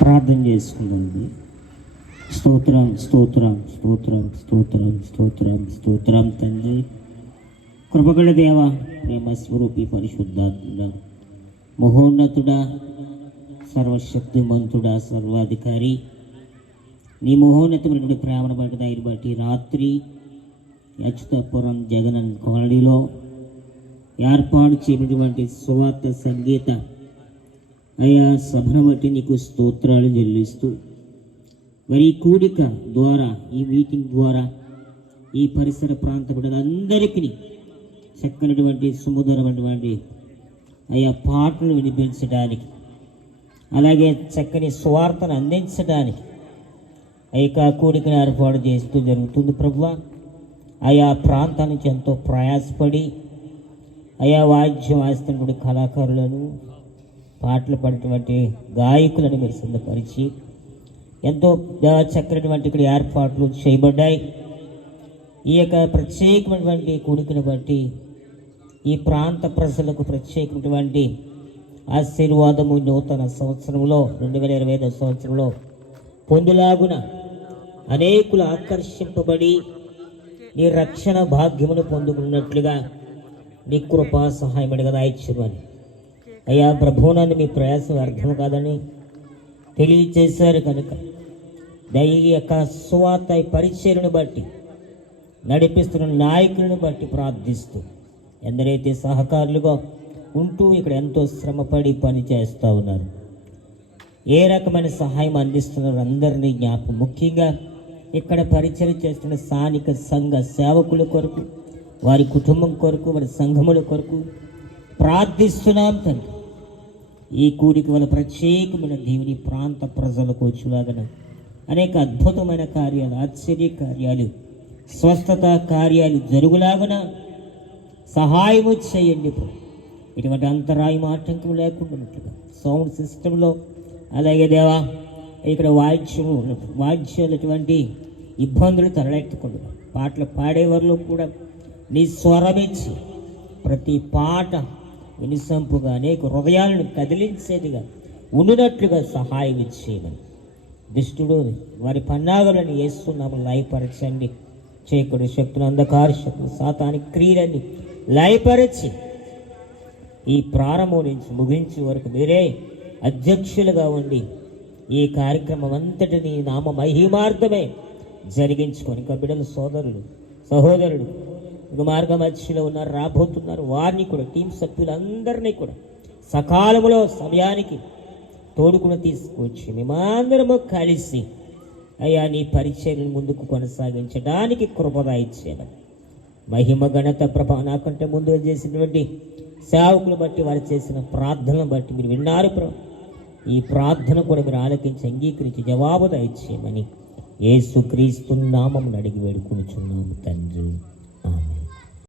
ప్రార్థన చేసుకుందండి స్తోత్రం స్తోత్రం స్తోత్రం స్తోత్రం స్తోత్రం స్తోత్రం తండ్రి. కృపగల దేవ ప్రేమ స్వరూపి పరిశుద్ధాత్ముడ మహోన్నతుడా సర్వశక్తిమంతుడా సర్వాధికారి. నీ మహోన్నతమైనటువంటి ప్రేమను బట్టి దాన్ని బట్టి రాత్రి అచ్యుతపురం జగనన్ కాలనీలో ఏర్పాటు చేయబడినటువంటి సువార్త సంగీత అయ్యా సభను బట్టి నీకు స్తోత్రాలు చెల్లిస్తూ. మరి ఈ కూడిక ద్వారా ఈ మీటింగ్ ద్వారా ఈ పరిసర ప్రాంత బిడ్డలందరికీ చక్కనటువంటి సుముదరమైనటువంటి అయ్యా పాటలు వినిపించడానికి అలాగే చక్కని స్వార్థను అందించడానికి ఆ యొక్క కూడికను ఏర్పాటు చేస్తూ జరుగుతుంది ప్రభు. ఆయా ప్రాంతాల నుంచి ఎంతో ప్రయాసపడి ఆయా వాయిద్యం వాయిస్తున్నటువంటి కళాకారులను పాటలు పడినటువంటి గాయకులను మీరు సిద్ధపరిచి ఎంతో చక్కనటువంటి ఇక్కడ ఏర్పాట్లు చేయబడ్డాయి. ఈ యొక్క ప్రత్యేకమైనటువంటి కొడుకుని బట్టి ఈ ప్రాంత ప్రజలకు ప్రత్యేకమైనటువంటి ఆశీర్వాదము నూతన సంవత్సరంలో రెండు వేల ఇరవై ఐదో సంవత్సరంలో పొందులాగున అనేకులు ఆకర్షింపబడి నీ రక్షణ భాగ్యమును పొందుకున్నట్లుగా నీ కృపా సహాయమడిగా దాయిచ్చుమని అయ్యా ప్రభువునందు మీ ప్రయాసం అర్థం కాదని తెలియచేశారు కనుక దయ యొక్క సువార్త పరిచయను బట్టి నడిపిస్తున్న నాయకులను బట్టి ప్రార్థిస్తూ ఎందరైతే సహకారులుగా ఉంటూ ఇక్కడ ఎంతో శ్రమపడి పని చేస్తూ ఉన్నారు. ఏ రకమైన సహాయం అందిస్తున్నారు అందరినీ జ్ఞాపకం. ముఖ్యంగా ఇక్కడ పరిచయం చేస్తున్న స్థానిక సంఘ సేవకుల కొరకు వారి కుటుంబం కొరకు వారి సంఘముల కొరకు ప్రార్థిస్తున్నాం తండ్రి. ఈ కూడిక వల్ల ప్రత్యేకమైన దేవుని ప్రాంత ప్రజలకు వచ్చేలాగన. అనేక అద్భుతమైన కార్యాలు ఆశ్చర్య కార్యాలు స్వస్థత కార్యాలు జరుగులాగన సహాయము చేయండి ఇటువంటి అంతరాయం ఆటంకం లేకుండా సౌండ్ సిస్టంలో అలాగే దేవా ఇక్కడ వాయిద్యం వాయిద్యాలటువంటి ఇబ్బందులు తరలెత్తకుండా పాటలు పాడేవారిలో కూడా నీ స్వరమిచ్చి ప్రతి పాట వినిసంపుగా అనేక హృదయాలను కదిలించేదిగా ఉండునట్లుగా సహాయం ఇచ్చేయమని. దుష్టుడు వారి పన్నాగులను వేస్తున్నాము లయపరచండి. చేకుడు శక్తులు అంధకార శక్తులు సాతాని క్రియలన్నీ లయపరచి ఈ ప్రారంభం నుంచి ముగించే వరకు మీరే అధ్యక్షులుగా ఉండి ఈ కార్యక్రమం అంతటిని నామ మహిమార్థమే జరిగించుకొని. కబిడల సోదరుడు సహోదరుడు సహోదరులు మార్గ మధ్యలో ఉన్నారు రాబోతున్నారు. వారిని కూడా టీం సభ్యులందరినీ కూడా సకాలములో సమయానికి తోడుకుని తీసుకొచ్చి మేమందరము కలిసి అయ్యా నీ పరిచయం ముందుకు కొనసాగించడానికి కృపద ఇచ్చేమని మహిమ ఘనత ప్రభ నాకంటే ముందు చేసినటువంటి సేవకులు బట్టి వారు చేసిన ప్రార్థనలు బట్టి మీరు విన్నారు ప్రభు. ఈ ప్రార్థన కూడా మీరు ఆలకించి అంగీకరించి జవాబు దయచేయమని యేసుక్రీస్తు నామం అడిగి వేడుకొనుచున్నాము తండ్రి.